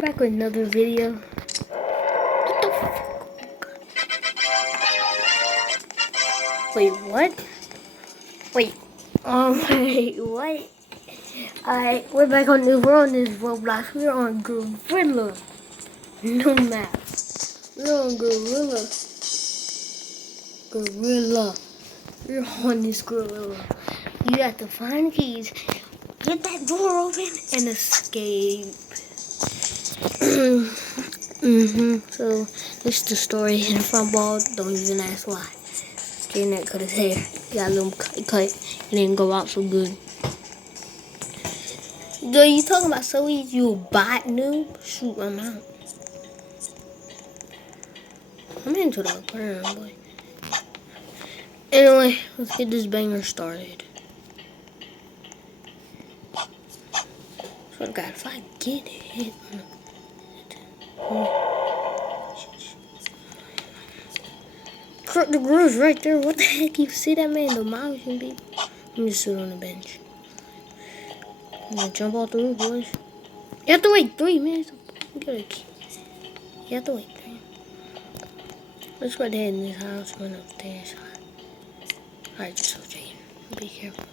Back with another video. What the Wait, what? Wait. Wait, what? Alright, we're back on we're on this Roblox. We're on Gorilla. No map. We're on Gorilla. Gorilla. We're on this Gorilla. You have to find keys, get that door open, and escape. So, this is the story. And front ball, don't even ask why. Getting that cut his hair. He got a little cut. It didn't go out so good. Yo, you talking about so easy, you a bot noob? Shoot, I'm out. I'm into the ground, boy. Anyway, let's get this banger started. So God, if I get it. The groove's right there. What the heck? You see that man? The mouse can be. Let me just sit on the bench. I'm gonna jump off the roof, boys. You have to wait 3 minutes. You have to wait 3. Let's go ahead in this house. Run upstairs. Alright, just so Jane. Be careful.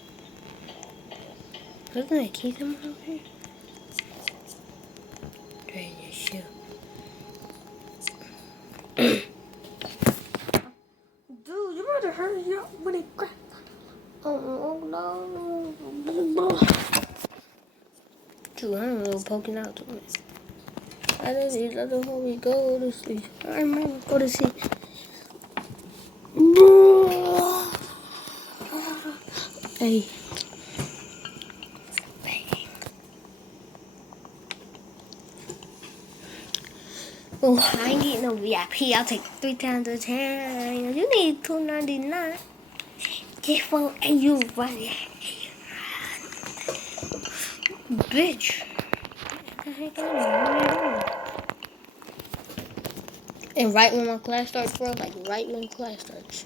Isn't that key somewhere over here? Drain your shoe. Dude, you better hurry up when it cracks. Oh no. Dude, I don't know, poking out to me. I don't know how we go to sleep. I might go to sleep. Hey. Oh, I ain't getting no VIP. I'll take 3 times a 10. You need $2.99. Get for and you run it. Bitch. What the heck am I? And right when my class starts, bro, like right when class starts.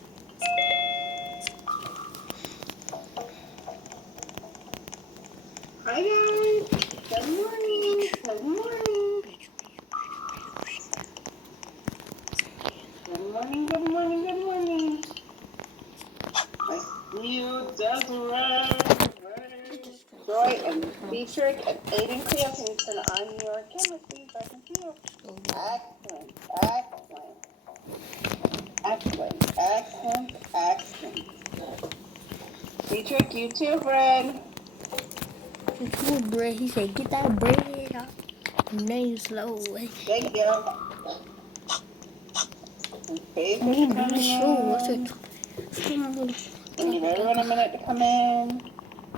Hi guys. Good morning. Good morning. Good morning. Good morning. Good morning. I see you, Desiree, Joy, and Dietrich, and Aiden Cleo. Can you turn on your camera, please? I can see you. Excellent. Excellent. Excellent. Excellent. Excellent. Dietrich, you too, Fred. You too, bread. He said, get that bread up. Name slow. Thank you. Okay, What's it? Give everyone a minute to come in.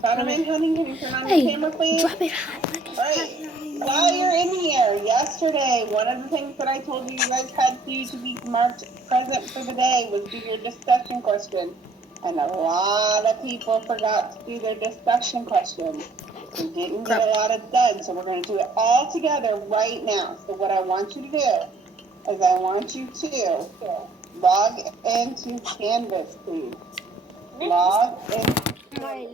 Donovan, honey, can you turn on your camera, please? Drop it high. Alright, while you're in here, yesterday, one of the things that I told you guys had to be marked present for the day was do your discussion question. And a lot of people forgot to do their discussion question. We didn't get a lot of done, so we're going to do it all together right now. So what I want you to do is I want you to log into Canvas, please. Log in. My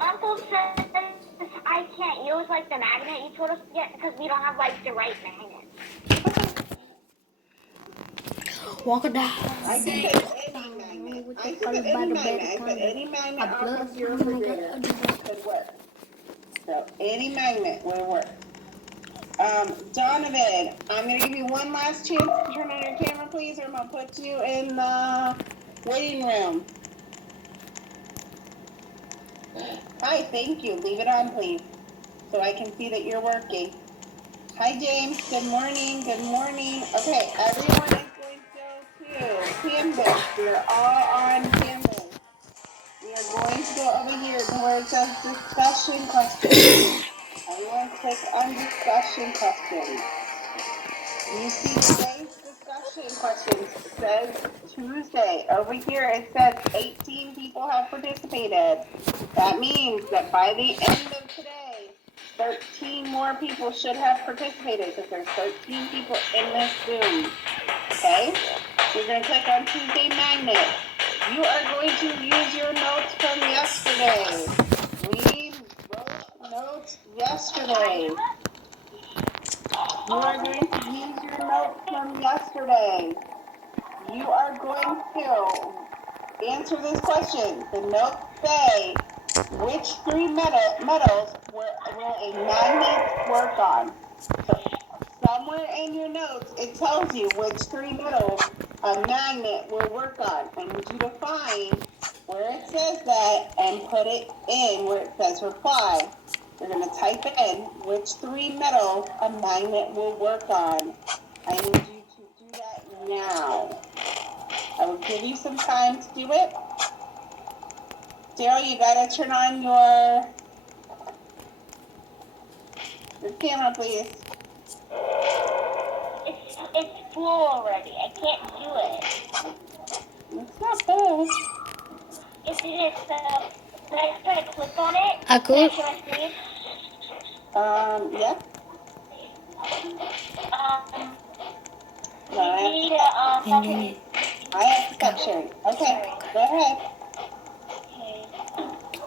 Uncle says I can't use like the magnet you told us to get because we don't have like the right magnet. Walk it down. I said any magnet. I said any magnet off of your refrigerator could work. So any magnet will work. Donovan, I'm going to give you one last chance to turn on your camera, please, or I'm going to put you in the waiting room. Hi, thank you. Leave it on, please, so I can see that you're working. Hi, James. Good morning. Good morning. Okay, everyone is going to go to Canvas. We're all on Canvas. We are going to go over here to where it says discussion questions. Everyone click on discussion questions. You see today's discussion questions. It says Tuesday. Over here it says 18 people have participated. That means that by the end of today, 13 more people should have participated because there's 13 people in this Zoom. Okay? You're going to click on Tuesday Magnet. You are going to use your notes from yesterday. We wrote notes yesterday. You are going to use your notes from yesterday. You are going to answer this question. The notes say, which three metals will a magnet work on? So somewhere in your notes, it tells you which three metals a magnet will work on. I need you to find where it says that and put it in where it says reply. You're going to type in which three metals a magnet will work on. I need you to do that now. I will give you some time to do it. Daryl, you got to turn on your camera, please. It's full already. I can't do it. It's not full. If it is, can I try to click on it? I could. Can I share my screen? Yeah. You need to, I have to stop sharing. Okay, go ahead.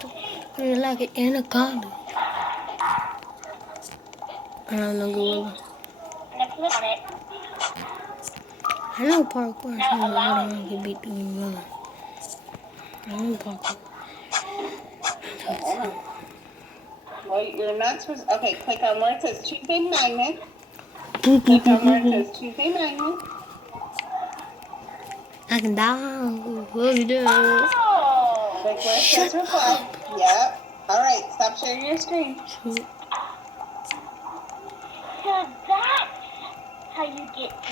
Okay. You're like an anaconda. I don't know gorilla. And I click on it. I know parkour. Now I don't know how allow to me. get beat the gorilla. I know parkour. Hold on. Well, you're not supposed. Okay, click on where it says Tuesday Magnet. Click on where it says Tuesday Magnet. I can die. What you doing? Oh! Click where it says reply. Yep. All right. Stop sharing your screen. So that's how you get to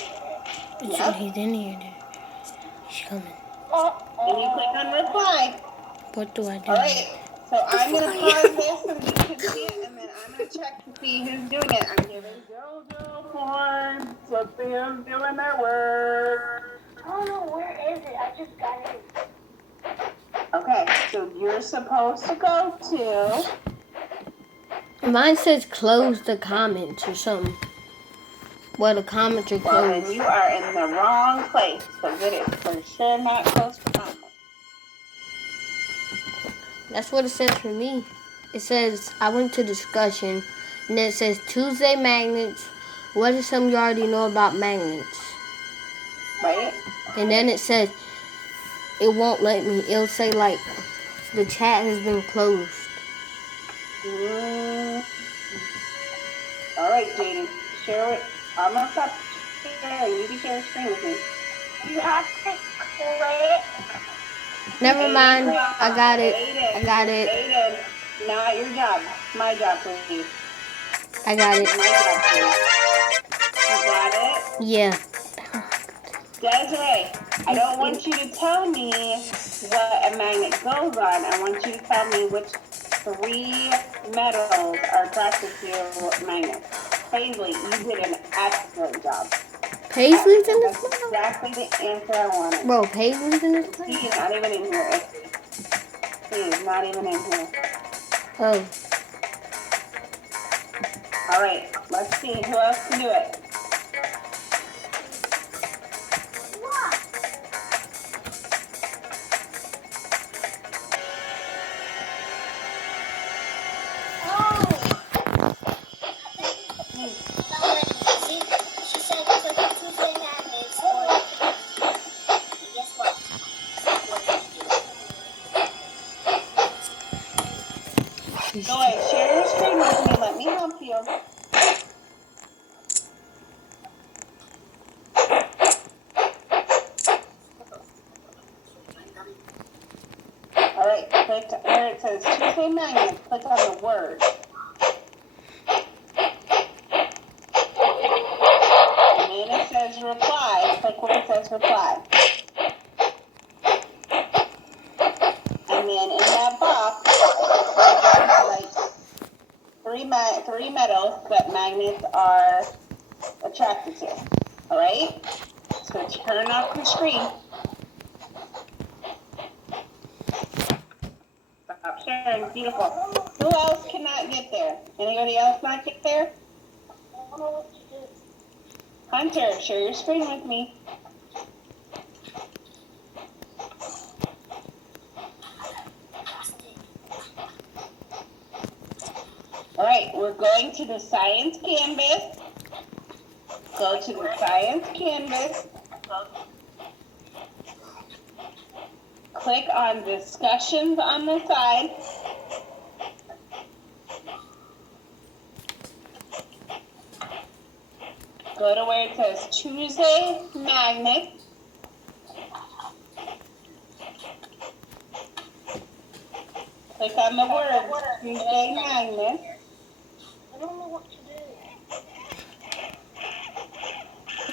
it. Yep. He's in here. Dude. He's coming. And you click on reply. What do I do? All right. So I'm gonna pause this so you can see it, and then I'm gonna check to see who's doing it. I'm giving JoJo points. Let's see who's doing their work. Oh no, where is it? I just got it. Okay, so you're supposed to go to. Mine says close the comments or something. Well, the comments are Well, then closed. you are in the wrong place because it is for sure not close to comment. That's what it says for me. It says, I went to discussion, and then it says Tuesday magnets. What is some you already know about magnets? Right? And then it says, it won't let me. It'll say, like, the chat has been closed. All right, Jaden. Share it. I'm going to stop sharing. You can share a screen with me. You have to click. Never mind. I got it. Aiden, I got it. Aiden, not your job. My job, please. I got it. My job, please. You got it? Yeah. Desiree, I don't want you to tell me what a magnet goes on. I want you to tell me which three metals are attracted to magnets. Paisley, you did an excellent job. Paisley's in this That's one? exactly the answer I wanted. Bro, Paisley's in this He one? is not even in here. He is not even in here. Oh. All right, let's see who else can do it. Go ahead, share your screen with me. Let me help you. All right, click where it says Tuesday Magnet. Click on the word. And then it says reply. Click where it says reply. And then in that box, write down like three metals that magnets are attracted to. All right? So turn off your screen. Stop sharing. Beautiful. Who else cannot get there? Anybody else not get there? Hunter, share your screen with me. All right, we're going to the science canvas. Go to the science canvas. Click on discussions on the side. Go to where it says Tuesday magnet. Click on the word Tuesday magnet. I don't know what to do.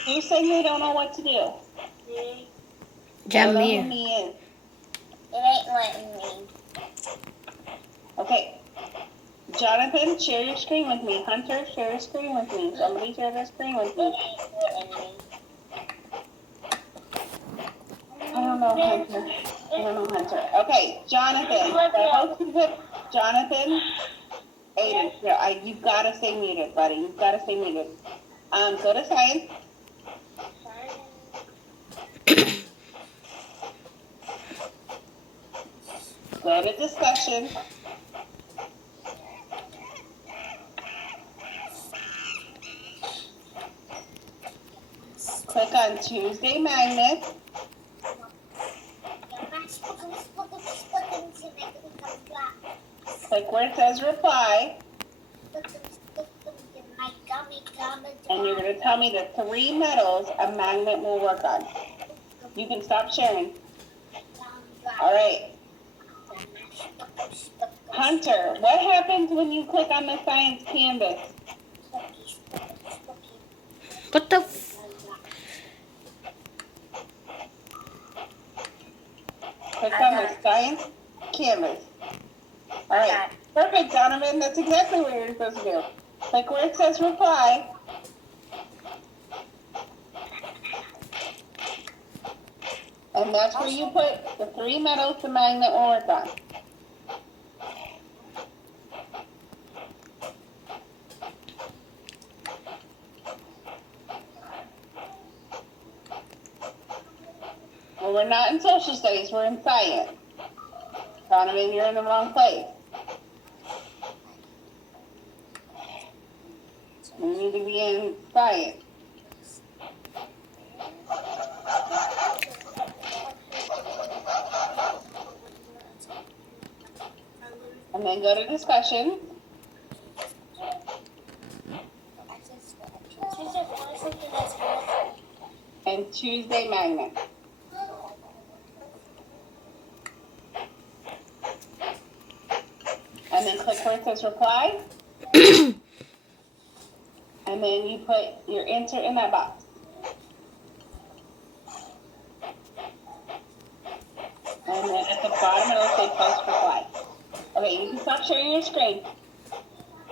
Who's saying they don't know what to do? Me. I don't know who Jamir. me is. It ain't letting me. Okay. Jonathan, share your screen with me. Hunter, share your screen with me. Somebody share their screen with me. I don't know, Hunter. I don't know, Hunter. Okay, Jonathan. Jonathan. Aiden, you've got to stay muted, buddy. You've got to stay muted. Go to science. Go to discussion. Click on Tuesday magnet. Click where it says reply. And you're going to tell me the 3 metals a magnet will work on. You can stop sharing. All right. Hunter, what happens when you click on the science canvas? What the f- Click on the science canvas. All right. Perfect, Donovan. That's exactly what you're supposed to do. Click where it says reply. And that's where you put the 3 metals the magnet will work on. Well, we're not in social studies, we're in science. Donovan, you're in the wrong place. We need to be in science. And then go to discussion. And Tuesday magnet. And then click where it says reply. And then you put your answer in that box. And then at the bottom it'll say post reply. Okay, you can stop sharing your screen.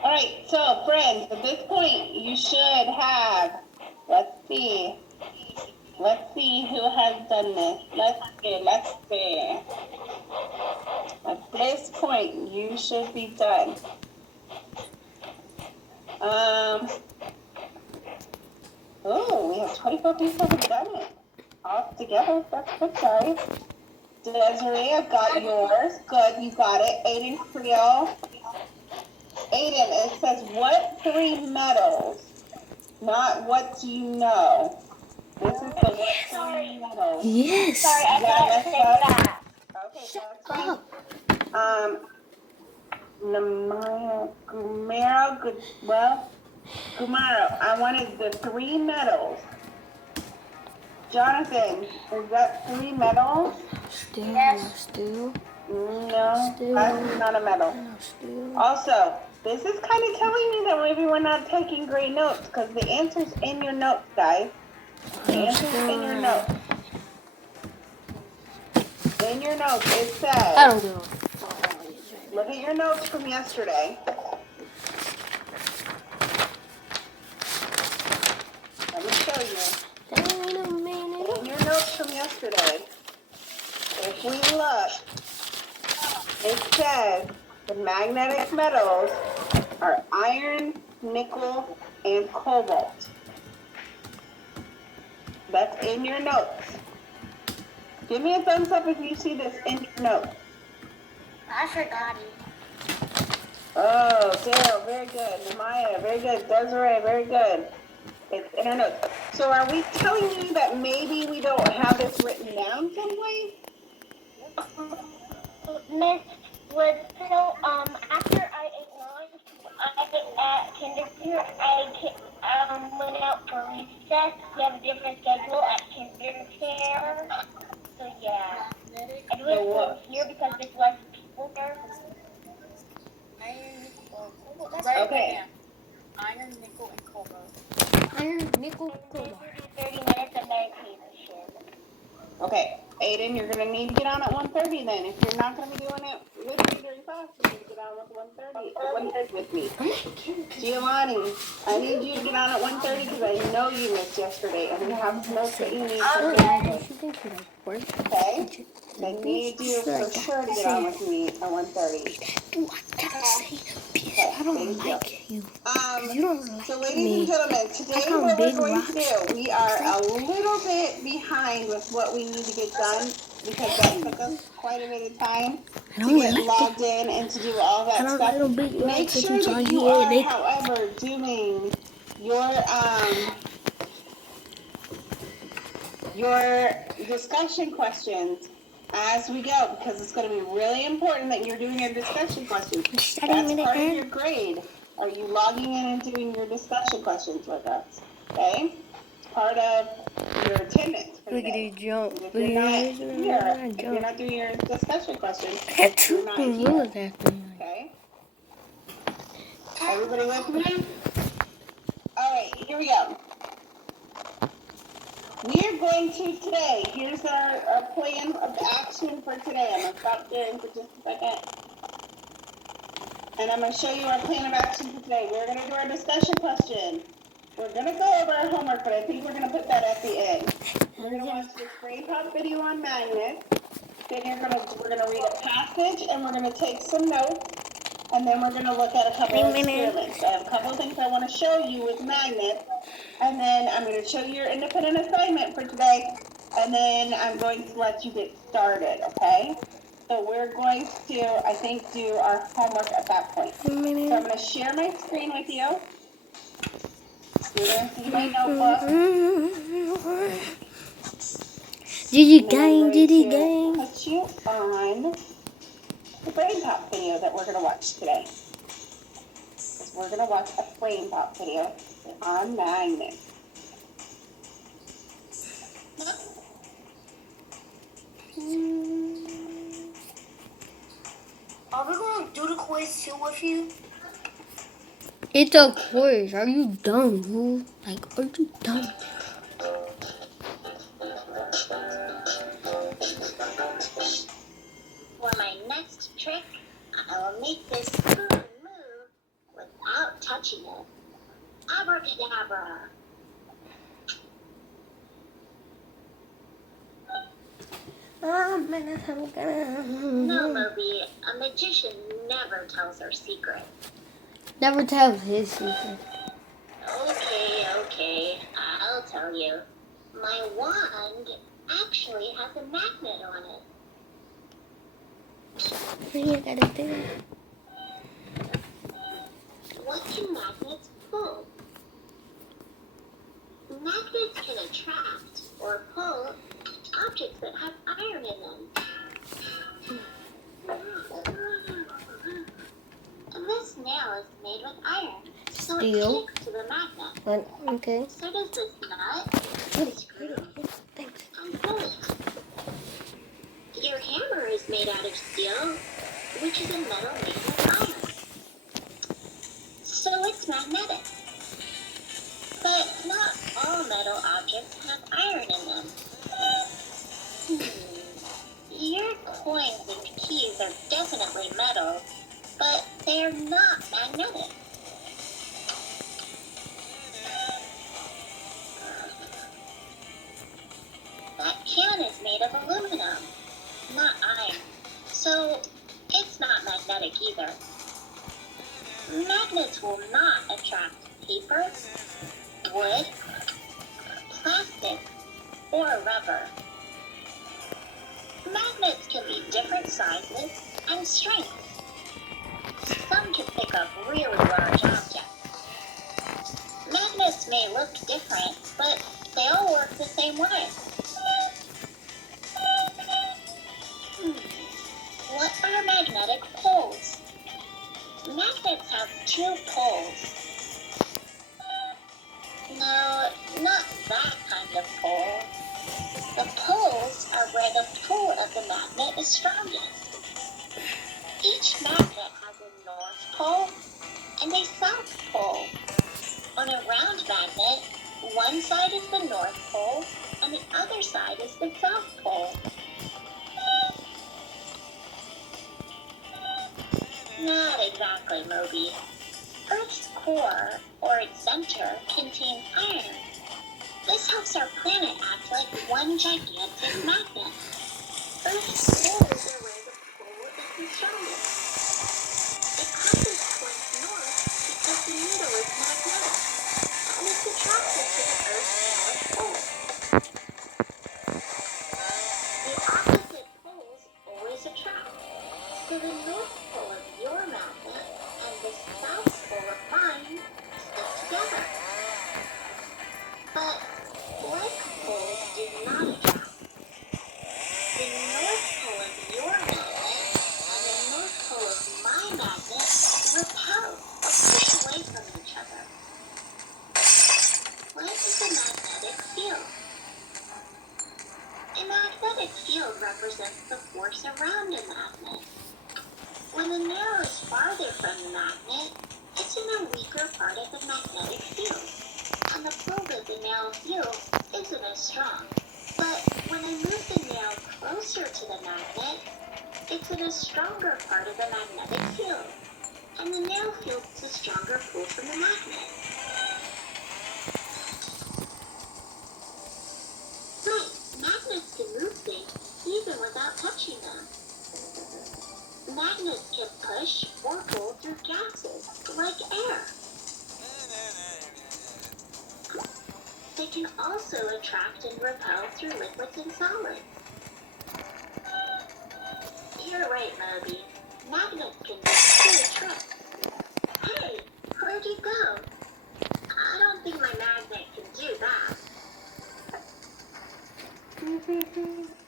All right, so friends, at this point you should have, let's see who has done this. Let's see. At this point, you should be done. Oh, we have 24 people who've done it. All together, that's good, guys. Desiree, I've got yours. Good, you got it. Aiden Creole. Aiden, it says, what 3 metals? Not what do you know? This is the what 3 metals. Yes. Sorry, I can't say that. Okay, that's fine. Gumaro, I wanted the 3 metals. Jonathan, is that 3 metals? Still, Yes. still, No, that's not a metal. still. Also, this is kind of telling me that maybe we're not taking great notes because the answer's in your notes, guys. The answer's in your notes. In your notes, it I says, don't give a fuck. look at your notes from yesterday. Let me show you. Wait a minute. In your notes from yesterday, if we look, it says the magnetic metals are iron, nickel, and cobalt. That's in your notes. Give me a thumbs up if you see this in your notes. I forgot it. Oh, Daryl, very good. Maya, very good. Desiree, very good. It's in our notes. So are we telling you that maybe we don't have this written down someplace? Miss would so after I ate lunch, at kindergarten went out for recess. We have a different schedule at kindergarten. So yeah, I do it for here because there's less people there. Okay. Iron, nickel, cobalt. 30 minutes of meditation. Okay, Aiden, you're gonna need to get on at 1:30 then. If you're not gonna be doing it with me during class, you need to get on with 1:30 with me. Giovanni, I need you to get on at 1:30 because I know you missed yesterday and we have some notes that you need for today. Okay? I need you for sure to get on with me at 1:30. Do I gotta say, bitch, I don't like you. You don't like So ladies me. and gentlemen, today what we're going to do, we are a little bit behind with what we need to get done because that took us quite a bit of time to get logged in and to do all that stuff. Make sure that you are, however, doing your discussion questions as we go because it's going to be really important that you're doing your discussion questions. That's part of your grade. Are you logging in and doing your discussion questions with us? Okay? It's part of your attendance for the day. jump. If you're not here, if you're not doing your discussion questions, you're not here. Okay? Everybody with me? All right, here we go. We are going to today, here's our plan of action for today. I'm going to stop sharing for just a second. And I'm going to show you our plan of action for today. We're going to do our discussion question. We're going to go over our homework, but I think we're going to put that at the end. We're going to watch this brain pop video on magnets. Then we're going to read a passage and we're going to take some notes. And then we're going to look at a couple of experiments. I have a couple of things I want to show you with magnets. And then I'm going to show you your independent assignment for today. And then I'm going to let you get started, okay? So we're going to, I think, do our homework at that point. So I'm going to share my screen with you. You're going to see my notebook. Giddy gang, giddy gang. Put you on the brain pop video that we're going to watch today. Because we're going to watch a brain pop video on magnets. Are we going to do the quiz too with you? It's a quiz. Are you dumb, dude? Like, are you dumb? For my next trick, I will make this spoon move without touching it. Abracadabra. No, Moby, a magician never tells her secret. Never tells his secret. Okay, I'll tell you. My wand actually has a magnet on it. You gotta do it. What can magnets pull? Magnets can attract or pull objects that have iron in them. This nail is made with iron, so it sticks to the magnet. Okay. So does this nut, screw, and bolt. Your hammer is made out of steel, which is a metal made of iron. So it's magnetic. But not all metal objects have iron in them. Your coins and keys are definitely metal, but they are not magnetic. That can is made of aluminum, not iron, so it's not magnetic either. Magnets will not attract paper, wood, plastic, or rubber. Magnets can be different sizes and strengths. Some can pick up really large objects. Magnets may look different, but they all work the same way. What are magnetic poles? Magnets have two poles. No, not that kind of pole. The poles are where the pull of the magnet is strongest. Each magnet has a north pole and a south pole. On a round magnet, one side is the north pole and the other side is the south pole. Not exactly, Moby. Earth's core, or its center, contains iron. This helps our planet act like one gigantic magnet. Earth's poles are where the pull is the strongest. It pushes towards north because the needle is magnetic, and it's attracted to the Earth's north pole. The opposite poles always attract, so the north pole of your magnet and the south pole of mine stick together. But like poles do not attract. The north pole of your magnet and the north pole of my magnet repel or push away from each other. What is a magnetic field? A magnetic field represents the force around a magnet. When the nail is farther from the magnet, it's in a weaker part of the magnetic field, and the pull that the nail feels isn't as strong. But when I move the nail closer to the magnet, it's in a stronger part of the magnetic field, and the nail feels a stronger pull from the magnet. Right, magnets can move things even without touching them. Magnets can push or pull through gases, like air. They can also attract and repel through liquids and solids. You're right, Moby. Magnets can do cool tricks. Hey, where'd you go? I don't think my magnet can do that.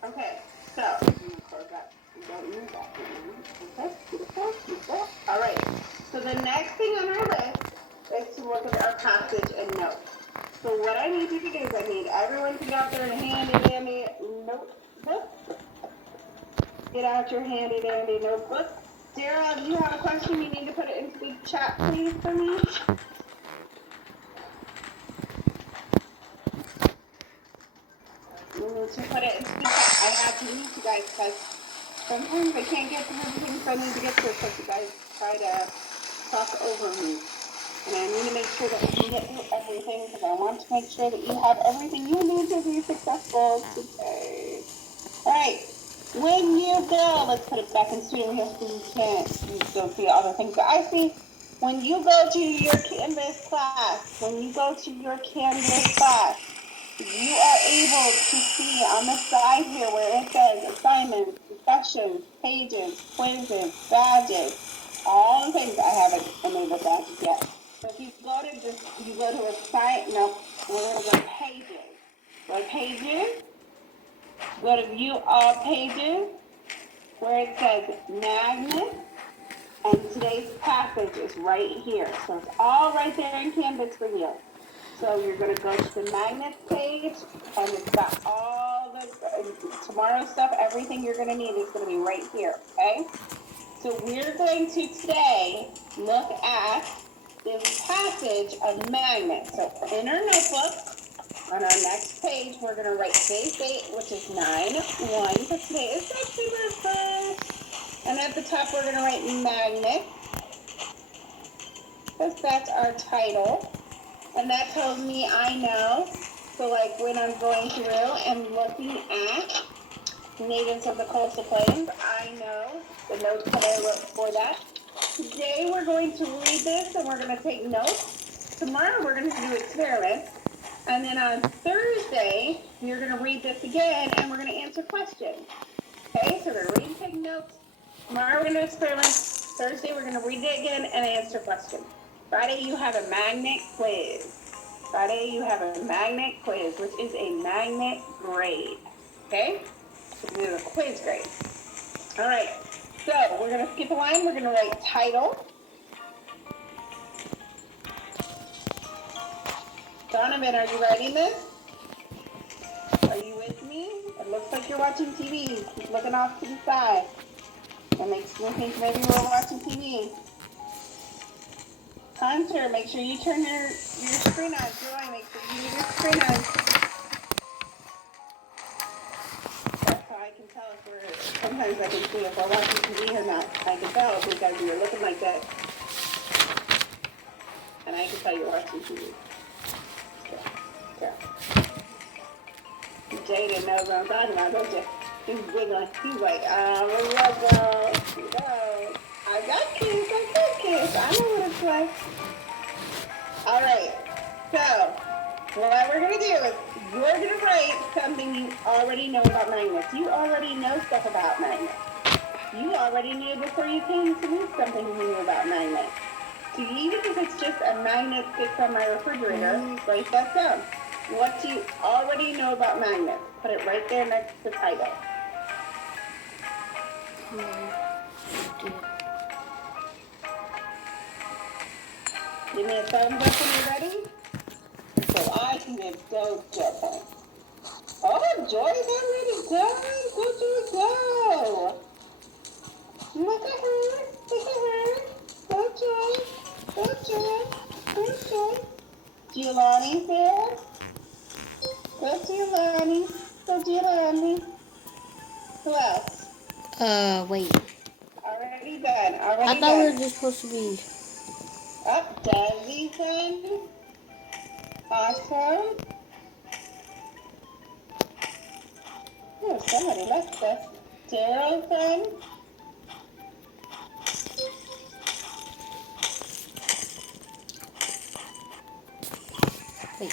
Okay, so close that. Don't use that. Okay, beautiful. All right. So the next thing on our list is to look at our passage and notes. So what I need you to do is I need everyone to get out their handy dandy notebook. Get out your handy dandy notebook. Daryl, do you have a question? You need to put it into the chat, please, for me. You need to put it into the chat. I have to mute you guys because sometimes I can't get through the things I need to get through because you guys try to talk over me. And I need to make sure that we can get through everything because I want to make sure that you have everything you need to be successful today. All right. When you go, let's put it back in student here so you don't see all the things that I see. When you go to your Canvas class, you are able to see on the side here where it says assignments, discussions, pages, quizzes, badges, all the things. I haven't enabled badges yet. So if you go to we're going to go to pages. Go to pages. Go to view all pages where it says magnet, and today's passage is right here. So it's all right there in Canvas for you. So you're going to go to the magnets page, and it's got all the tomorrow's stuff. Everything you're going to need is going to be right here, okay? So we're going to today look at this passage on magnets. So in our notebook, on our next page, we're going to write today's date, which is 9/1, because today is Sexy Birthday. And at the top, we're going to write magnet, because that's our title. And that tells me I know. So like when I'm going through and looking at natives of the coastal plains, I know the notes that I wrote for that. Today we're going to read this and we're going to take notes. Tomorrow we're going to do experiments. And then on Thursday, you're going to read this again and we're going to answer questions. Okay, so we're going to read and take notes. Tomorrow we're going to do experiments. Thursday, we're going to read it again and answer questions. Friday, you have a magnet quiz. Friday, you have a magnet quiz, which is a magnet grade. Okay? So this is a quiz grade. All right. So we're going to skip a line. We're going to write title. Donovan, are you writing this? Are you with me? It looks like you're watching TV. He's looking off to the side. That makes me think maybe we're watching TV. Hunter, make sure you turn your screen on. Joy, make sure you leave your screen on. That's how I can tell if we're, sometimes I can see if we're watching TV or not. I can tell because you're looking like that. And I can tell you're watching TV. Yeah. Jaden knows what I'm talking about, don't you? He's giggling. He's like, go. I got kids. I know what it's like. All right. So, what we're going to do is you're going to write something you already know about magnets. You already know stuff about magnets. You already knew before you came to me something you knew about magnets. So even if it's just a magnet sticks on my refrigerator, write that down. What do you already know about magnets? Put it right there next to the title. Give me a thumbs up when you're ready, so I can give Jojo points. Oh, Joy's already done. Go. Look at her. Go, Joy. Giovanni's there. Go, Giovanni. Who else? Wait. Already done. I thought we were just supposed to be. Up, Desi's done. Awesome. Oh, somebody left us. Daryl's done. Wait,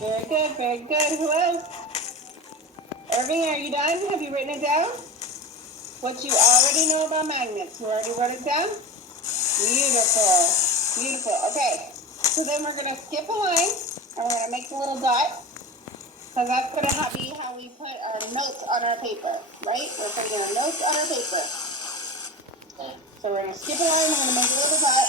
what? Very good. Who else? Irving, are you done? Have you written it down? What you already know about magnets. You already wrote it down? Beautiful. Okay. So then we're going to skip a line. And we're going to make a little dot. Because that's going to be how we put our notes on our paper. Right? We're putting our notes on our paper. So we're going to skip a line. We're going to make a little dot.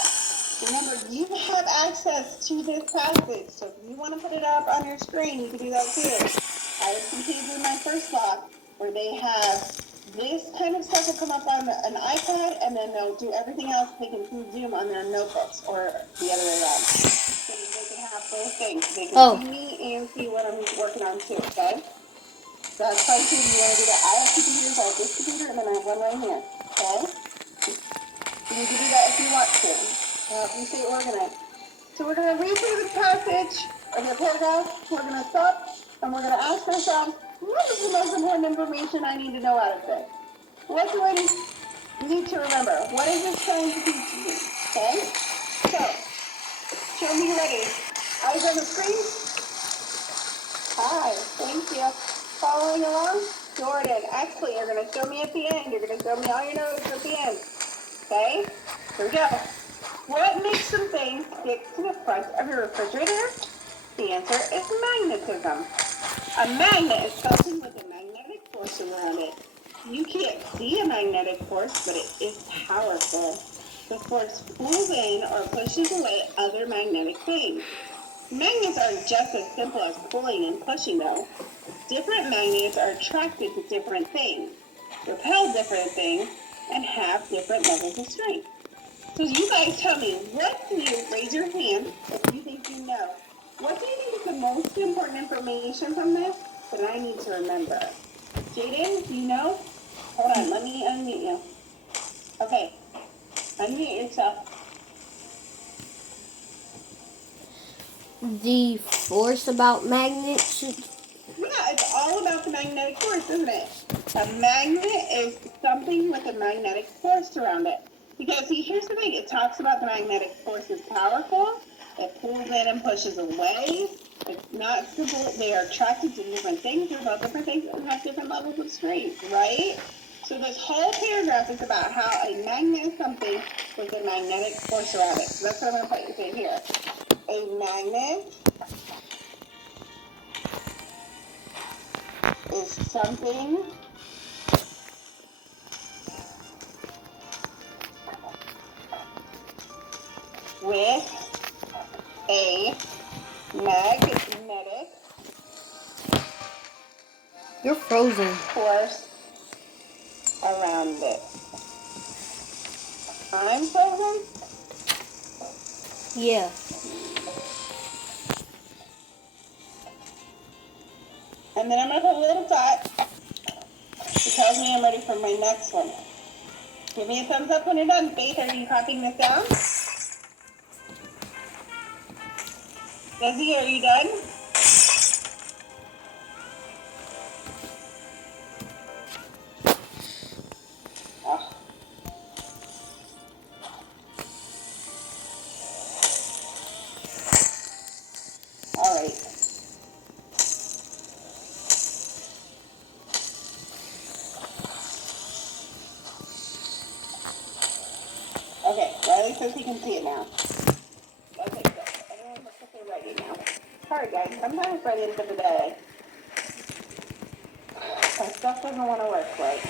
Remember, you have access to this passage. So if you want to put it up on your screen, you can do that too. I was confused with my first block where they have this kind of stuff will come up on an iPad, and then they'll do everything else. They can do Zoom on their notebooks, or the other way around. So they can have both things. They can see me and see what I'm working on too, okay? So that's fine too. You want to do that? I have two computers. I have this computer, and then I have one right here, okay? You can do that if you want to. You stay organized. So we're going to read through the passage, or the paragraph. We're going to stop, and we're going to ask ourselves, what is the most important information I need to know out of this? What do I need to remember? What is this trying to teach me? Okay? So, show me you're ready. Eyes on the screen? Hi, thank you. Following along? Jordan, excellent. You're going to show me at the end. You're going to show me all your notes at the end. Okay? Here we go. What makes something stick to the front of your refrigerator? The answer is magnetism. A magnet is something with a magnetic force around it. You can't see a magnetic force, but it is powerful. The force pulls in or pushes away other magnetic things. Magnets aren't just as simple as pulling and pushing, though. Different magnets are attracted to different things, repel different things, and have different levels of strength. So you guys tell me, what do you, raise your hand if you think you know. What do you think is the most important information from this that I need to remember? Jaden, do you know? Hold on, let me unmute you. Okay, unmute yourself. The force about magnets? Yeah, it's all about the magnetic force, isn't it? A magnet is something with a magnetic force around it. Because, see, here's the thing. It talks about the magnetic force is powerful. It pulls in and pushes away. It's not simple. They are attracted to different things. They're about different things and have different levels of strength, right? So this whole paragraph is about how a magnet is something with a magnetic force around it. So that's what I'm going to say here. A magnet is something with a magnetic You're frozen. force around it. I'm frozen? Yeah. And then I'm going to put a little dot. It tells me I'm ready for my next one. Give me a thumbs up when you're done. Faith, are you copying this down? Desi, are you done? Oh. All right. Okay, Riley says he can see it now. Okay, good. Everyone looks like they're ready now. Sorry, guys. Sometimes by the end of the day, my stuff doesn't want to work right.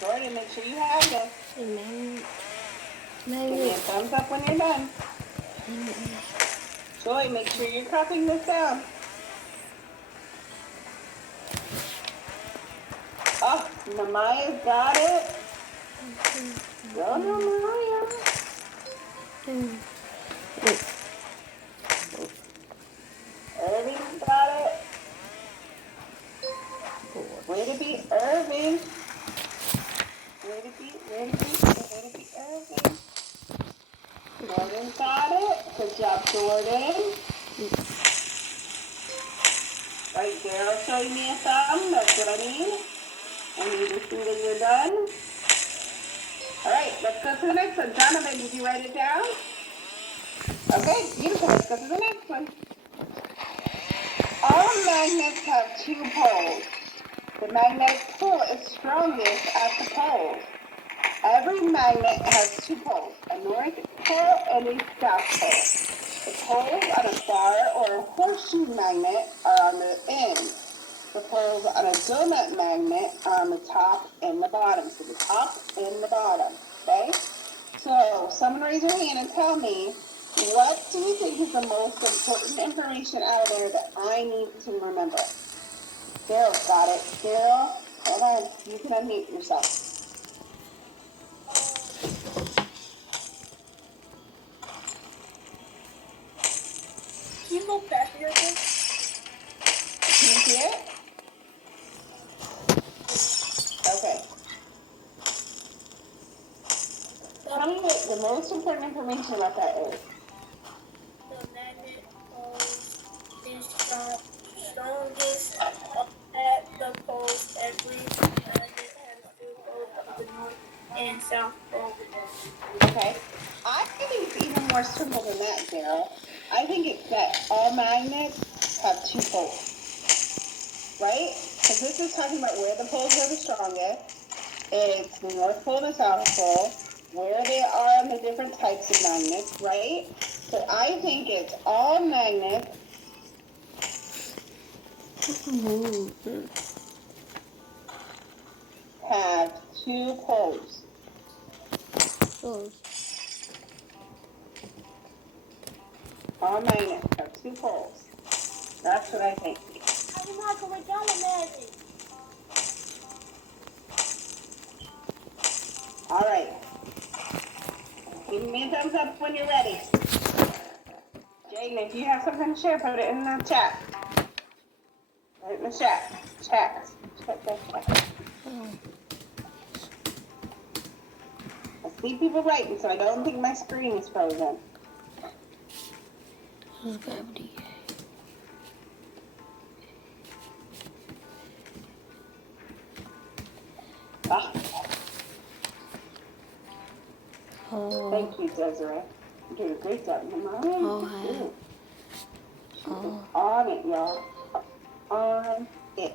Jordan, make sure you have this. Give me a thumbs up when you're done. Joy, make sure you're copying this down. Oh, Namaya's got it. Go, Namaya. Irving's got it. Way to be Irving. Way to be Irving. Jordan got it. Good job, Jordan. Right, Daryl showing me a thumb. That's what I need. I need to see that you're done. All right, let's go to the next one. Jonathan, did you write it down? Okay, beautiful. Let's go to the next one. All magnets have two poles. The magnetic pole is strongest at the poles. Every magnet has two poles, a north pole and a south pole. The poles on a bar or a horseshoe magnet are on the end. The poles on a donut magnet are on the top and the bottom. So the top and the bottom, okay? So someone raise your hand and tell me, what do you think is the most important information out there that I need to remember? Daryl's got it. Daryl, hold on. You can unmute yourself. Can you go faster again? Can you see it? Okay. Tell me what the most important information about that is. The magnet pole is strongest at the poles. Every magnet has two poles of the north and south pole. Okay. I think it's even more simple than that, Daryl. I think it's that all magnets have two poles, right? Because this is talking about where the poles are the strongest. It's the North Pole and the South Pole, where they are on the different types of magnets, right? So I think it's all magnets have two poles. All magnets have two poles. That's what I think. I'm not going down the magic. All right. Give me a thumbs up when you're ready. Jaden, if you have something to share, put it in the chat. Put it in the chat. Chat. I see people writing, so I don't think my screen is frozen. Ah, thank you, Desiree. You're doing a great job. On it, y'all. On it.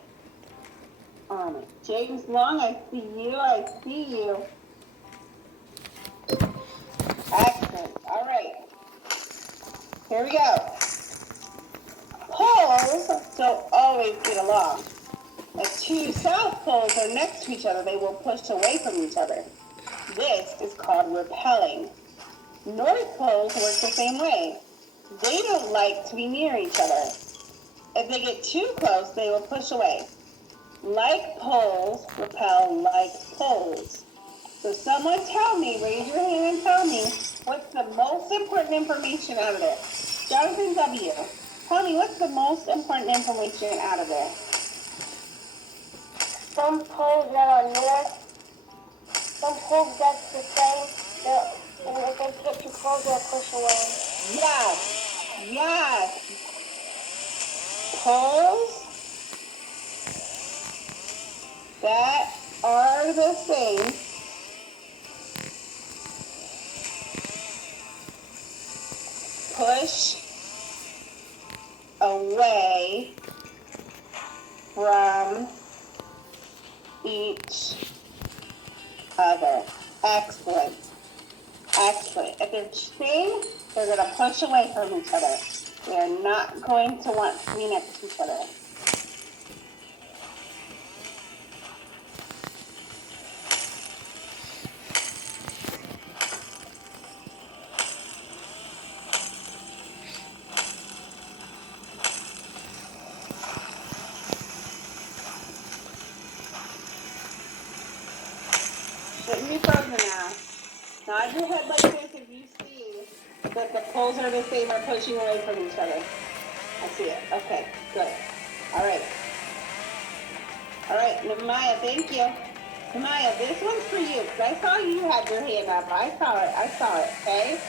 on it. James Long, I see you. I see you. Excellent. All right. Here we go. Poles don't always get along. If two south poles are next to each other, they will push away from each other. This is called repelling. North poles work the same way. They don't like to be near each other. If they get too close, they will push away. Like poles repel like poles. So someone tell me, raise your hand and tell me, what's the most important information out of this? Jonathan W., tell me what's the most important information out of this? Some poles that are north, some poles that's the same, and if they get too close, they'll push away. Yes, yes. Poles that are the same push away from each other. Excellent. Excellent. If they're same, they're going to push away from each other. They're not going to want to be next to each other. Shouldn't be frozen now. Nod your head like this if you see that the poles are the same or pushing away from each other. I see it. Okay, good. All right. All right, Nehemiah, thank you. Nehemiah, this one's for you, because I saw you had your hand up. I saw it, okay?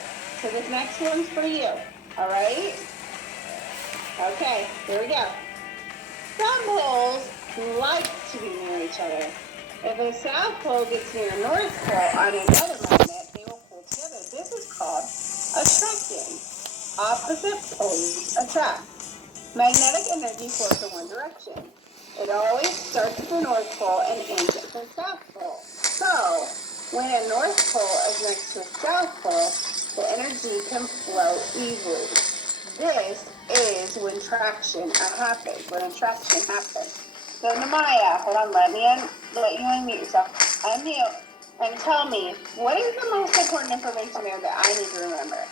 So this next one's for you, all right? Okay, here we go. Some poles like to be near each other. If a south pole gets near a north pole on another magnet, they will pull together. This is called attracting. Opposite poles attract. Magnetic energy flows in one direction. It always starts at the north pole and ends at the south pole. So, when a north pole is next to a south pole, the energy can flow easily. This is when traction happens, when attraction happens. So Nehemiah, hold on, let you unmute yourself. Unmute and tell me, what is the most important information there that I need to remember?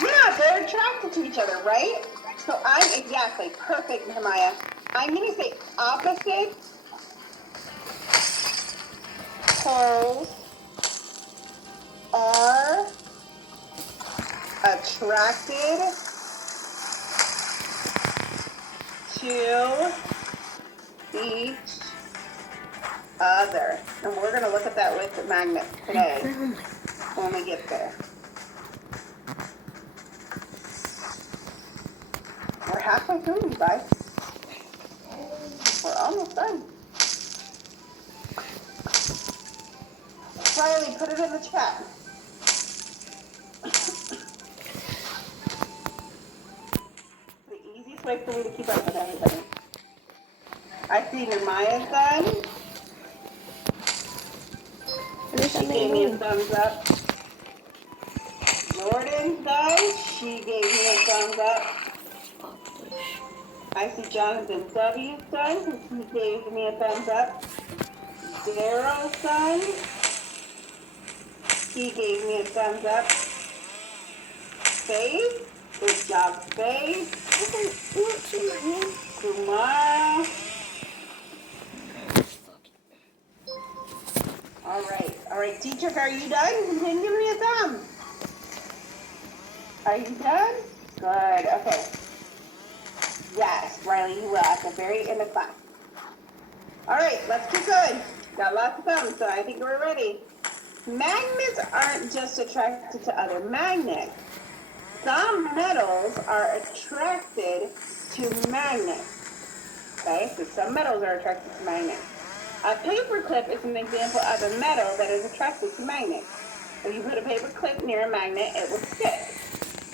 Yeah, they're attracted to each other, right? So I'm exactly perfect, Nehemiah. I'm going to say opposite poles are attracted to each other. And we're going to look at that with the magnet today when we get there. We're halfway through, you guys. We're almost done. Riley, put it in the chat. The easiest way for me to keep up with everybody. I see Nehemiah's done. She gave me a thumbs up. Jordan's done. She gave me a thumbs up. I see Jonathan W's done. He gave me a thumbs up. Daryl's done. He gave me a thumbs up. Faith. Good job, Faith. Kumar. All right, teacher, are you done? You didn't give me a thumb. Are you done? Good, okay. Yes, Riley, you will at the very end of class. All right, let's keep going. Got lots of thumbs, so I think we're ready. Magnets aren't just attracted to other magnets. Some metals are attracted to magnets. Okay, so some metals are attracted to magnets. A paper clip is an example of a metal that is attracted to magnets. If you put a paper clip near a magnet, it will stick.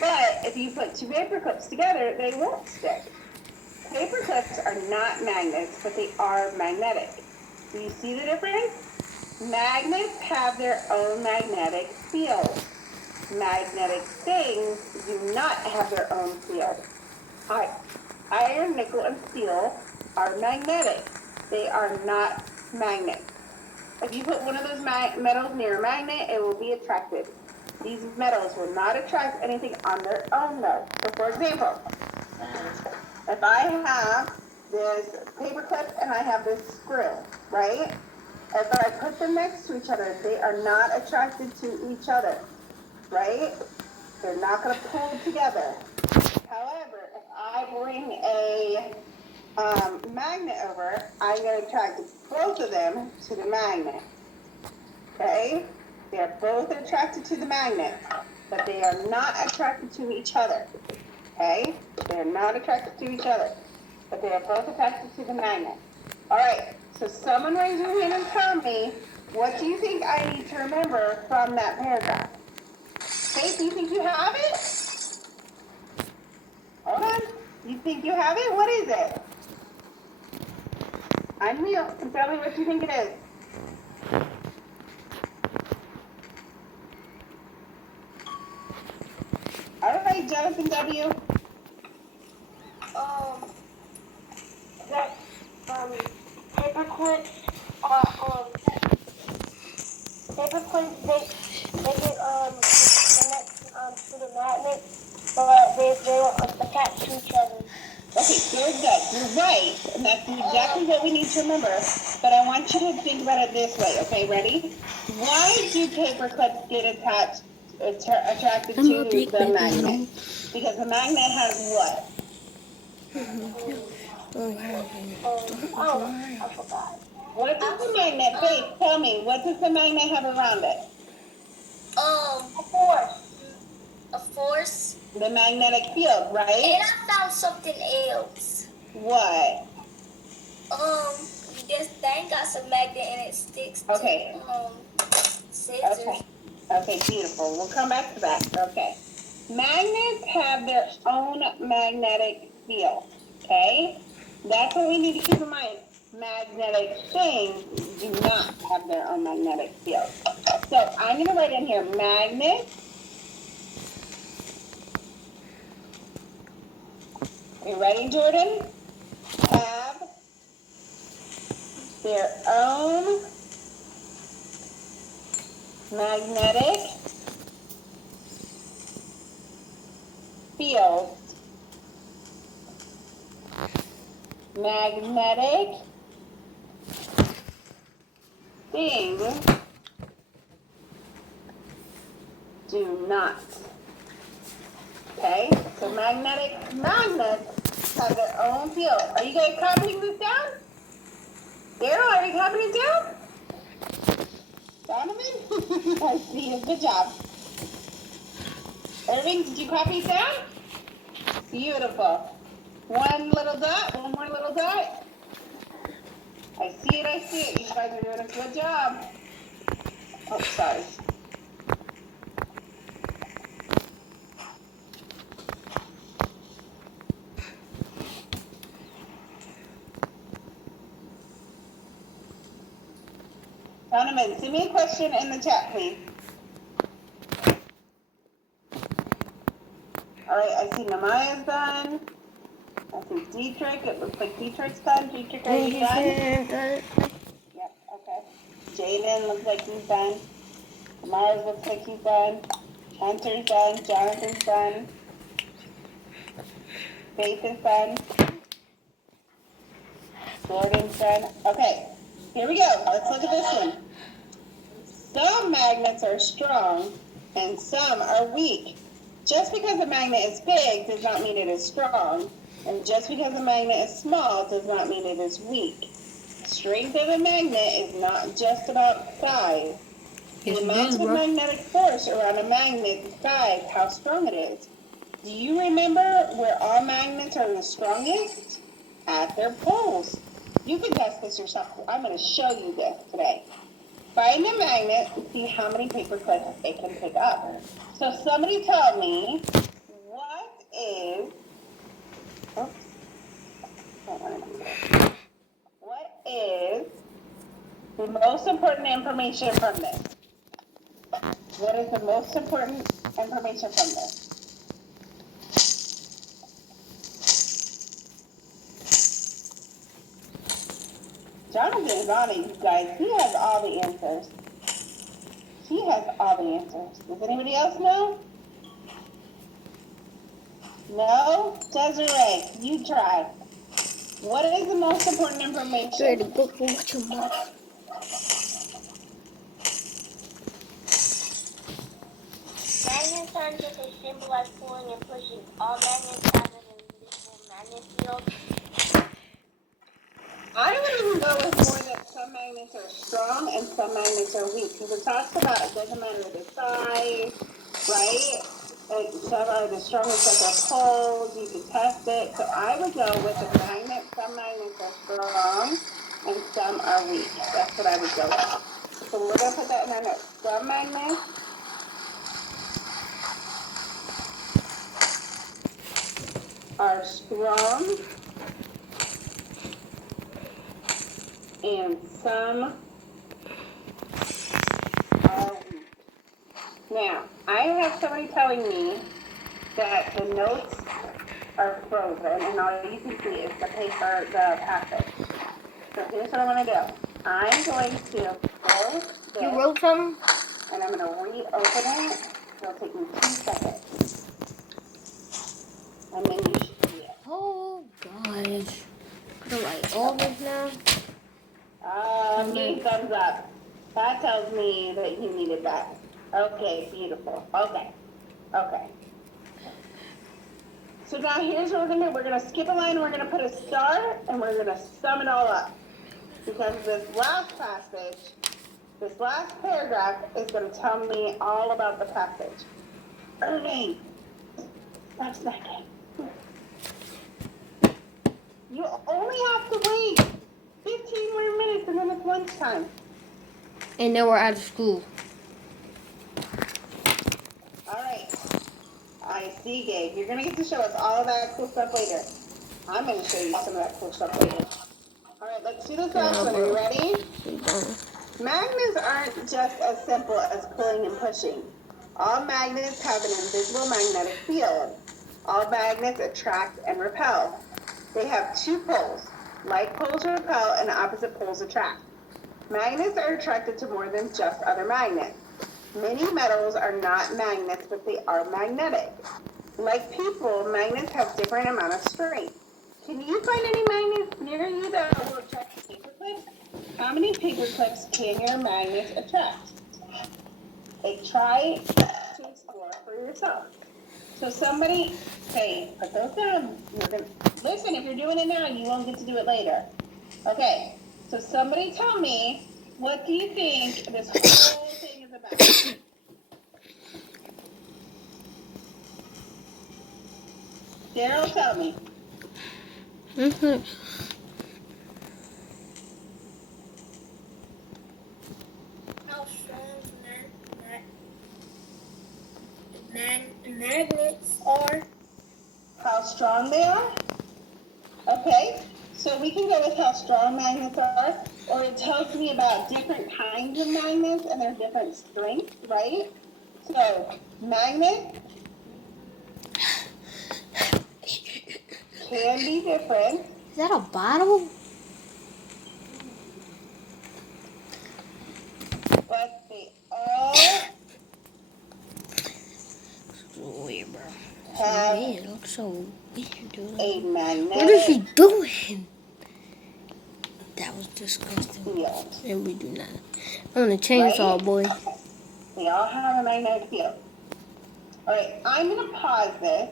But if you put two paper clips together, they won't stick. Paper clips are not magnets, but they are magnetic. Do you see the difference? Magnets have their own magnetic field. Magnetic things do not have their own field. Iron, nickel, and steel are magnetic. They are not magnets. If you put one of those metals near a magnet, it will be attracted. These metals will not attract anything on their own though. So for example, if I have this paper clip and I have this screw, right? If I put them next to each other, they are not attracted to each other, right? They're not going to pull together. However, if I bring a magnet over, I'm going to attract both of them to the magnet. Okay? They're both attracted to the magnet, but they are not attracted to each other. Okay? They're not attracted to each other, but they are both attracted to the magnet. All right, so someone raise your hand and tell me, what do you think I need to remember from that paragraph? Faith, do you think you have it? Hold on. You think you have it? What is it? Unmute and tell me what you think it is. All right, Jonathan W. That paper clips are paper clips they get connect to the magnet, but they don't attach to each other. Okay, very good. You're right, and that's exactly what we need to remember. But I want you to think about it this way. Okay, ready? Why do paper clips get attracted to the magnet? Because the magnet has what? I forgot. What does the magnet, Faith, tell me, what does the magnet have around it? A force. A force. The magnetic field, right? And I found something else. What? This thing got some magnet and it sticks to scissors. Okay. Okay, beautiful. We'll come back to that. Okay. Magnets have their own magnetic field. Okay? That's what we need to keep in mind. Magnetic things do not have their own magnetic field. So I'm going to write in here magnets. You ready, Jordan? Have their own magnetic field. Magnetic things do not. Okay, so magnets have their own field. Are you guys copying this down? Daryl, are you copying it down? Donovan? I see you. Good job. Irving, did you copy it down? Beautiful. One little dot, one more little dot. I see it, I see it. You guys are doing a good job. Oh, sorry. Donovan, send me a question in the chat, please. All right, I see Namaya's done. I see Dietrich. It looks like Dietrich's done. Dietrich, are you done? Yep, okay. Jaden looks like he's done. Mars looks like he's done. Hunter's done. Jonathan's done. Faith is done. Jordan's done. Okay, here we go. Let's look at this one. Some magnets are strong and some are weak. Just because a magnet is big does not mean it is strong. And just because a magnet is small does not mean it is weak. Strength of a magnet is not just about size. The amount of magnetic force around a magnet decides how strong it is. Do you remember where all magnets are the strongest? At their poles. You can test this yourself. I'm going to show you this today. Find a magnet and see how many paper clips it can pick up. So somebody tell me, is, oops, don't want to do this. What is the most important information from this? What is the most important information from this? Jonathan is on it, you guys. He has all the answers. He has all the answers. Does anybody else know? No? Desiree, you try. What is the most important information? Ready to go for what your mom. Magnets aren't just as simple as pulling and pushing. All magnets have an invisible magnet field. I would even go with more that some magnets are strong and some magnets are weak. Because it talks about it doesn't matter the size, right? Like some are the strongest at their poles, you can test it. So I would go with the magnet. Some magnets are strong and some are weak. That's what I would go with. So we're going to put that in our notes. Some magnets are strong and some are weak. Now, I have somebody telling me that the notes are frozen and all you can see is the paper, the passage. So here's what I'm going to do. I'm going to close this You wrote something? and I'm going to reopen it. It'll take me 2 seconds. And then you should see it. Oh, gosh. Could I write all this now? Me, thumbs up. That tells me that you needed that. Okay, beautiful. Okay. So now here's what we're going to do. We're going to skip a line, we're going to put a star, and we're going to sum it all up. Because this last passage, this last paragraph is going to tell me all about the passage. Ernie, stop snacking. You only have to wait 15 more minutes and then it's lunchtime. And then we're out of school. All right. I see, Gabe. You're going to get to show us all of that cool stuff later. I'm going to show you some of that cool stuff later. All right, let's do this last one. Are you ready? Magnets aren't just as simple as pulling and pushing. All magnets have an invisible magnetic field. All magnets attract and repel. They have 2 poles. Like poles repel and opposite poles attract. Magnets are attracted to more than just other magnets. Many metals are not magnets, but they are magnetic. Like people, magnets have different amount of strength. Can you find any magnets near you that will attract paper clips? How many paper clips can your magnets attract? Like, try to explore for yourself. So somebody, hey, put those down. Listen, if you're doing it now, you won't get to do it later. Okay, so somebody tell me, what do you think this whole thing is about? Daryl, tell me. Mm-hmm. How strong magnets are. How strong they are? Okay, so we can go with how strong magnets are, or it tells me about different kinds of magnets and their different strengths, right? So, magnets can be different. Is that a bottle? But they all Weird, bro. have Man, it looks so weird, dude. a magnetic What is he doing? That was disgusting. field. And we do not. I'm on a chainsaw, Right? boy. They all have a magnetic field. All right, I'm going to pause this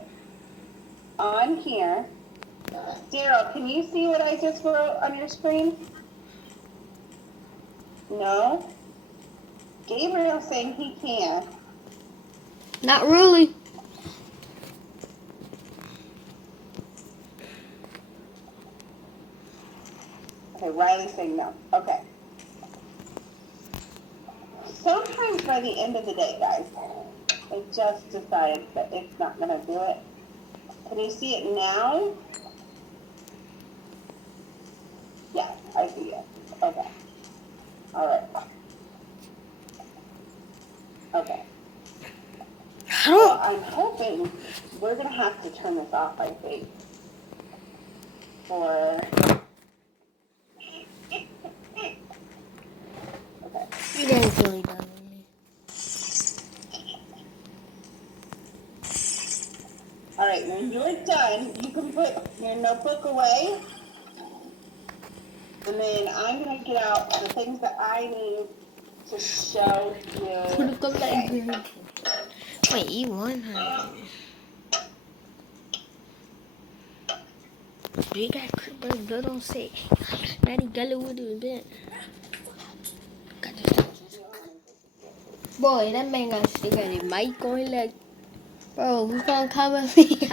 on here. Daryl, can you see what I just wrote on your screen? No? Gabriel's saying he can. Not really. Okay, Riley's saying no. Okay. Sometimes by the end of the day, guys, it just decides that it's not going to do it. Can you see it now? Yeah, I see it. Okay. All right. Okay. I Well, don't. I'm hoping we're going to have to turn this off, I think. For... Okay. You didn't really done with me. All right, when you're done, you can put your notebook away. And then I'm going to get out the things that I need to show Put you it up today. like this. Wait, you won, honey. You got Cooper good on set. Maddie Gully would have been. Got this. Boy, that man got stick at his mic on his leg. Bro, who's gonna cover me?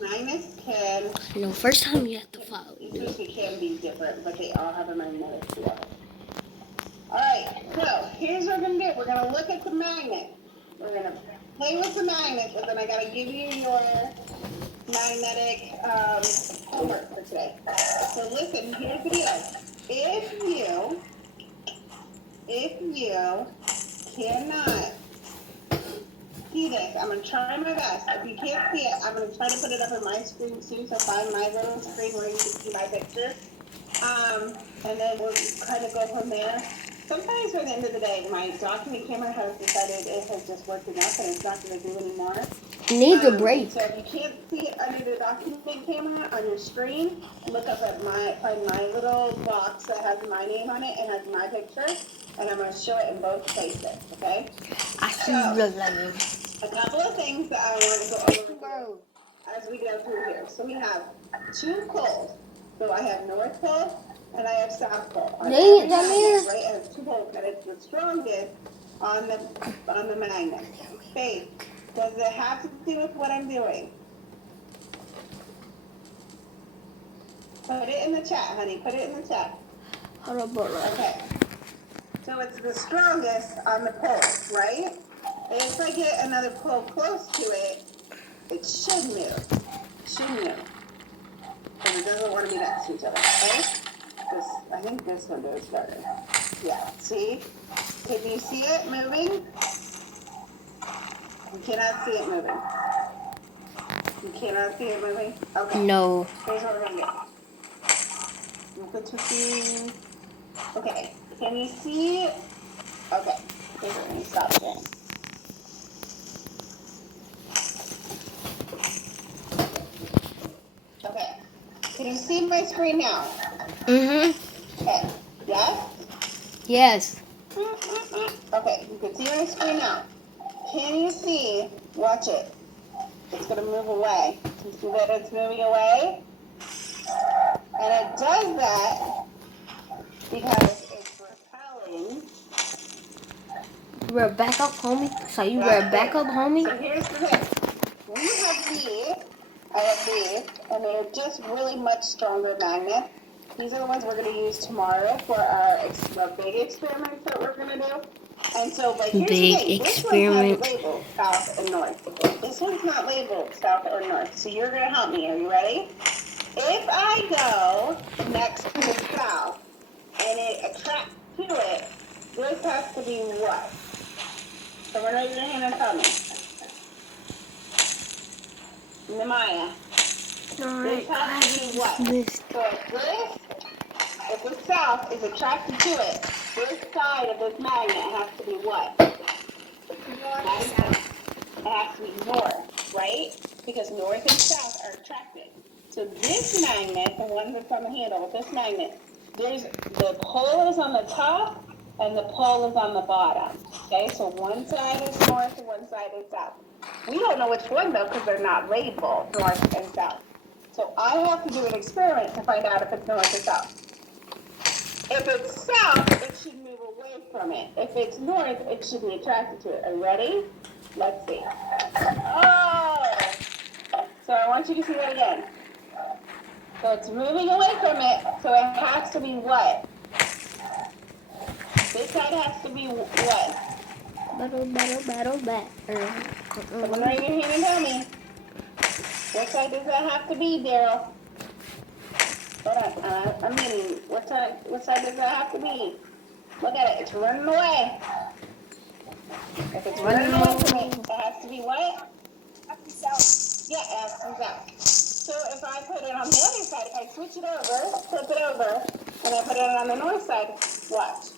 Magnets can, No, first time you have to follow. each of them can be different, but they all have a magnetic field. Alright, so here's what we're going to do. We're going to look at the magnet. We're going to play with the magnet, but then I got to give you your magnetic homework for today. So listen, here's the deal. If you cannot see this, I'm going to try my best. If you can't see it, I'm going to try to put it up on my screen too, so find my little screen where you can see my picture. And then we'll kind of go from there. Sometimes by the end of the day, my document camera has decided it has just worked enough and it's not going to do anymore. Need a break. So if you can't see it under the document camera on your screen, look up at find my little box that has my name on it and has my picture, and I'm going to show it in both places, okay? I see you look like him. A couple of things that I want to go over as we go through here. So we have 2 poles. So I have North Pole and I have South Pole. Dang it, that man. Right, I have 2 poles, and it's the strongest on the magnet. Faith, does it have to do with what I'm doing? Put it in the chat, honey. Put it in the chat. Hold up, bro. Okay. So it's the strongest on the pole, right? If I get another pole close to it, it should move. Because it doesn't want to be next to each other, okay? I think this one goes better. Yeah, see? Can you see it moving? You cannot see it moving. You cannot see it moving? Okay. No. Here's what we're going to do. Look to see. Okay. Can you see? Okay. Here's what we're going to stop sharing. Okay. Can you see my screen now? Mm-hmm. Okay. Yes? Yes. Okay. You can see my screen now. Can you see? Watch it. It's going to move away. Can you see that it's moving away? And it does that because it's repelling. You wear back up, homie. So you wear back up, homie? So here's the thing. We have these. I have these. And they're just really much stronger magnets. These are the ones we're going to use tomorrow for our big experiments that we're going to do. And so, but here's Big the thing. experiment. This one's not labeled south and north. This one's not labeled south or north. So you're going to help me. Are you ready? If I go next to the south and it attracts to it, this has to be what? Someone raise your hand and tell me. Nemaya. This has to be what? So if the south is attracted to it, this side of this magnet has to be what? It has to be north, right? Because north and south are attracted. So this magnet, the one that's on the handle with this magnet, the pole is on the top and the pole is on the bottom. Okay, so one side is north and one side is south. We don't know which one though because they're not labeled north and south. So I have to do an experiment to find out if it's north or south. If it's south, it should move away from it. If it's north, it should be attracted to it. Are you ready? Let's see. Oh! So I want you to see that again. So it's moving away from it, so it has to be what? This side has to be what? Someone raise your hand and tell me. What side does that have to be, Daryl? Hold on. What side does that have to be? Look at it. It's running away. If it's running away from me, it has to be what? Happy south. Yeah, it has to be that. So if I put it on the other side, if I switch it over, flip it over, and I put it on the north side, watch.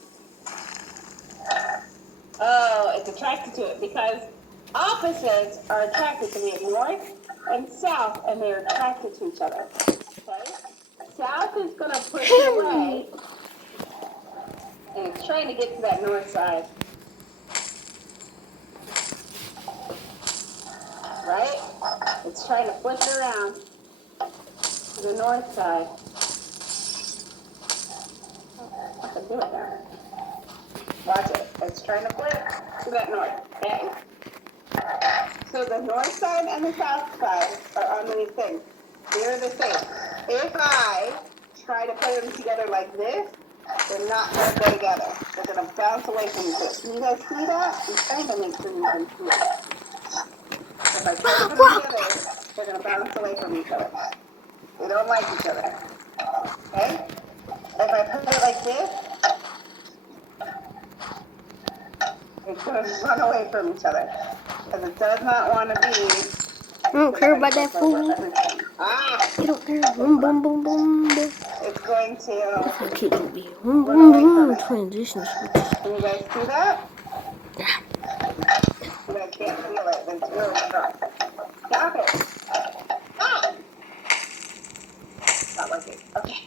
Oh, it's attracted to it because opposites are attracted to it. North and south, and they're attracted to each other. Okay? South is going to push it away, and it's trying to get to that north side. Right? It's trying to flip it around to the north side. I can do it now. Watch it. It's trying to flip to that north. Okay? So the north side and the south side are on these things. They're the same. If I try to put them together like this, they're not going to go together. They're going to bounce away from each other. Can you guys see that? I'm trying to make sure you can see it. If I try to put them together, they're going to bounce away from each other. They don't like each other. Okay? If I put it like this, it's going to run away from each other. Because it does not want to be... I don't care about that food. Ah! I don't care. Boom, boom, boom, boom, boom. It's going to... Okay, baby. Boom, boom, boom. Transition switches. Can you guys see that? You guys can't feel it. It's really strong. Stop it. Ah! Not working. Okay.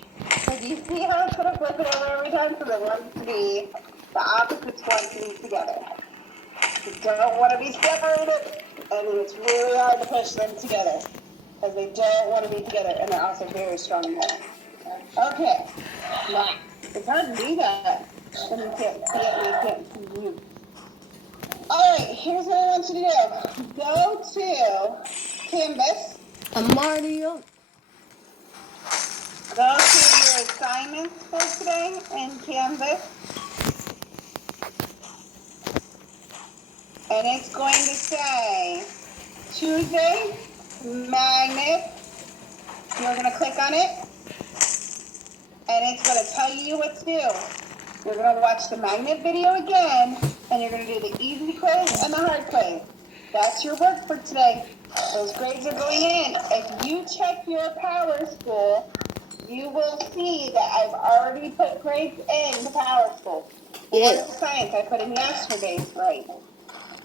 So do you see how it's going to flip it over every time? So they want to be... The opposites want to be together. You don't want to be separated, and it's really hard to push them together because they don't want to be together, and they're also very strong in there. Okay, now it's hard to do that when you can't see it and you can't see you. All right, here's what I want you to do. Go to Canvas. I'm already up. Go to your assignments for today in Canvas. And it's going to say, Tuesday, magnet. You're going to click on it. And it's going to tell you what to do. You're going to watch the magnet video again. And you're going to do the easy quiz and the hard quiz. That's your work for today. Those grades are going in. If you check your Power School, you will see that I've already put grades in the Power School. Yeah. For science, I put in yesterday's grade.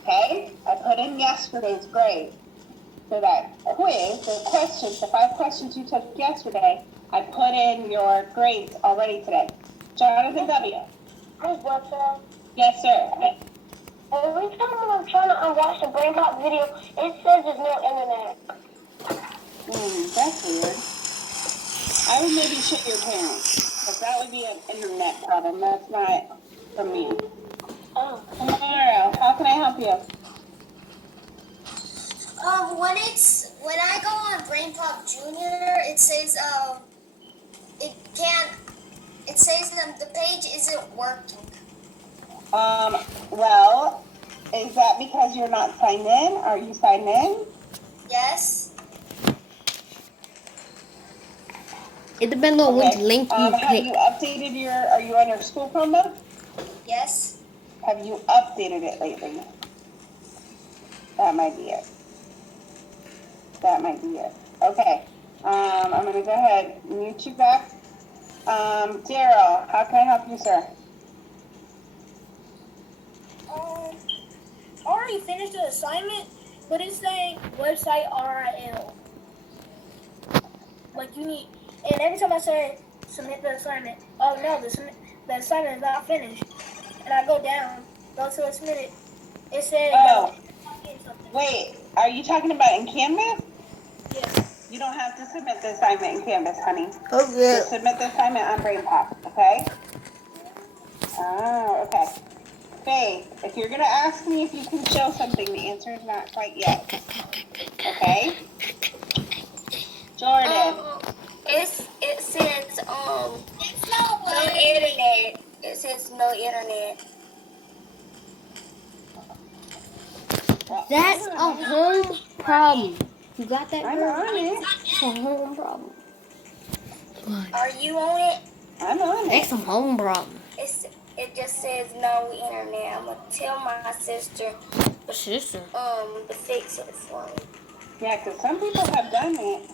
Okay, I put in yesterday's grade. So that quiz, the questions, the 5 questions you took yesterday, I put in your grades already today. Jonathan W. Hey, What's Yes, sir. every time when I'm trying to watch the Brain Pop video, it says there's no internet. That's weird. I would maybe check your parents, because that would be an internet problem. That's not from me. Oh. Tomorrow, how can I help you? When I go on Brain Pop Junior, it says the page isn't working. Well, is that because you're not signed in? Are you signed in? Yes. It depends on which link you Have pick. you updated are you on your school Chromebook? Yes. Have you updated it lately? That might be it. Okay. I'm going to go ahead and mute you back. Daryl, how can I help you, sir? I already finished the assignment, but it's saying website RIL. Like you need, and every time I say submit the assignment, oh no, the assignment is not finished. And I go down, go to submit it. It says, something. Wait, are you talking about in Canvas? Yeah. You don't have to submit the assignment in Canvas, honey. Okay. Just submit the assignment on BrainPop, okay? Oh, okay. Faith, if you're going to ask me if you can show something, the answer is not quite yet. Okay? Jordan. It says on the internet. It says no internet. That's a home problem. You got that, I'm girl? on it. It's a home problem. What? Are you on it? I'm on It's it. a home problem. It just says no internet. I'm gonna tell my sister Sister. to fix it for me. Yeah, because some people have done it.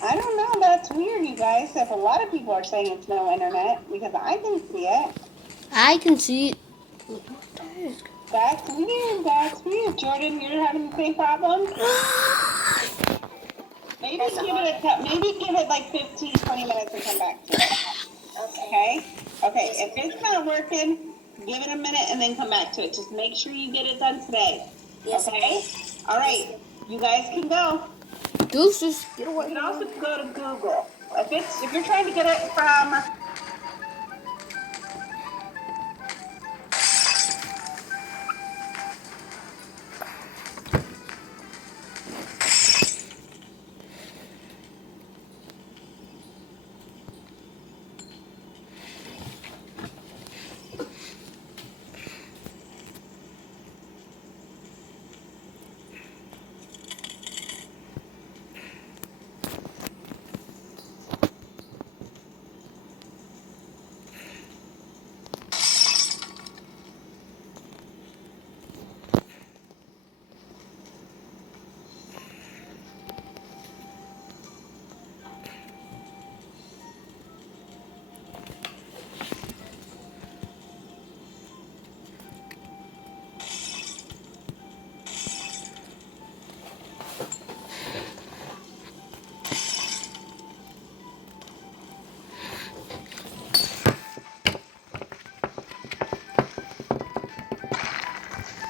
I don't know. That's weird, you guys. If a lot of people are saying it's no internet, because I can see it. I can see it. What the heck? That's weird. That's weird. Jordan, you're having the same problem? Maybe give it like 15, 20 minutes and come back to it. Okay? Okay, if it's not working, give it a minute and then come back to it. Just make sure you get it done today. Yes, Okay? All right. You guys can go. Deuces. Get You away can from also me. go to Google. If you're trying to get it from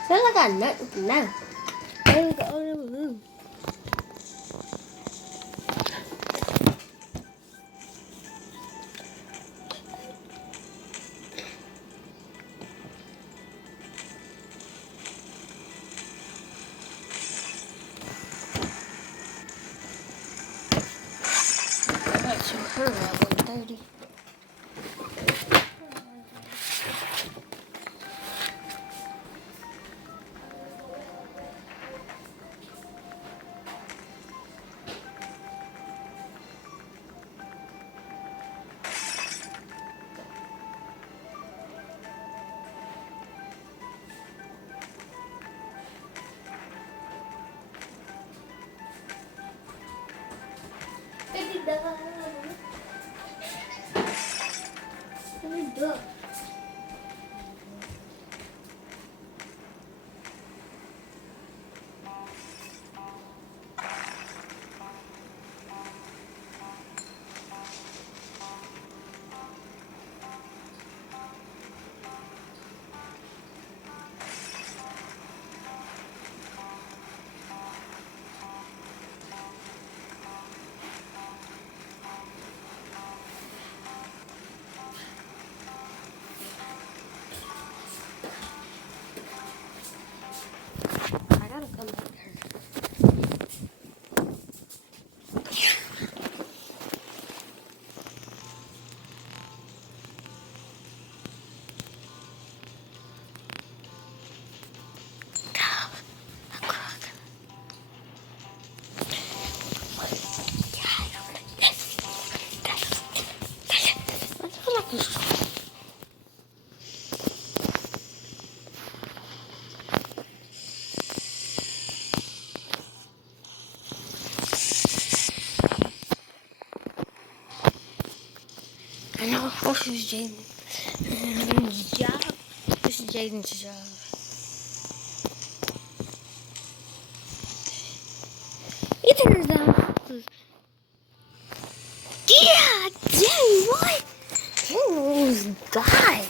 Feel like I got nothing now. Where's the other room? I got to her at 1:30. Baby duck. Baby duck. I gotta come back here. I know, this is Jaden's job. This is Jaden's job. He turns out. Yeah, dang, what? He almost died.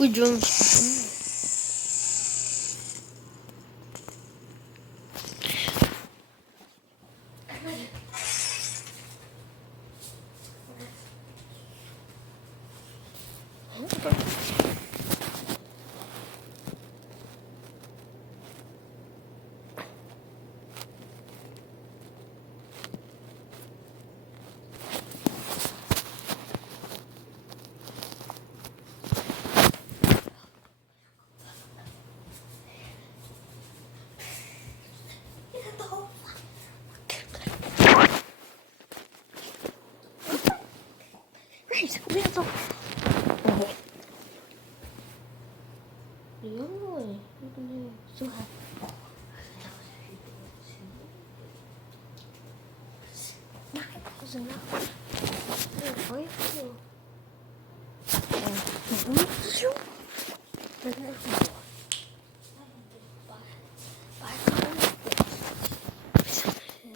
Good job. Right, we have to. Oh. So happy. Not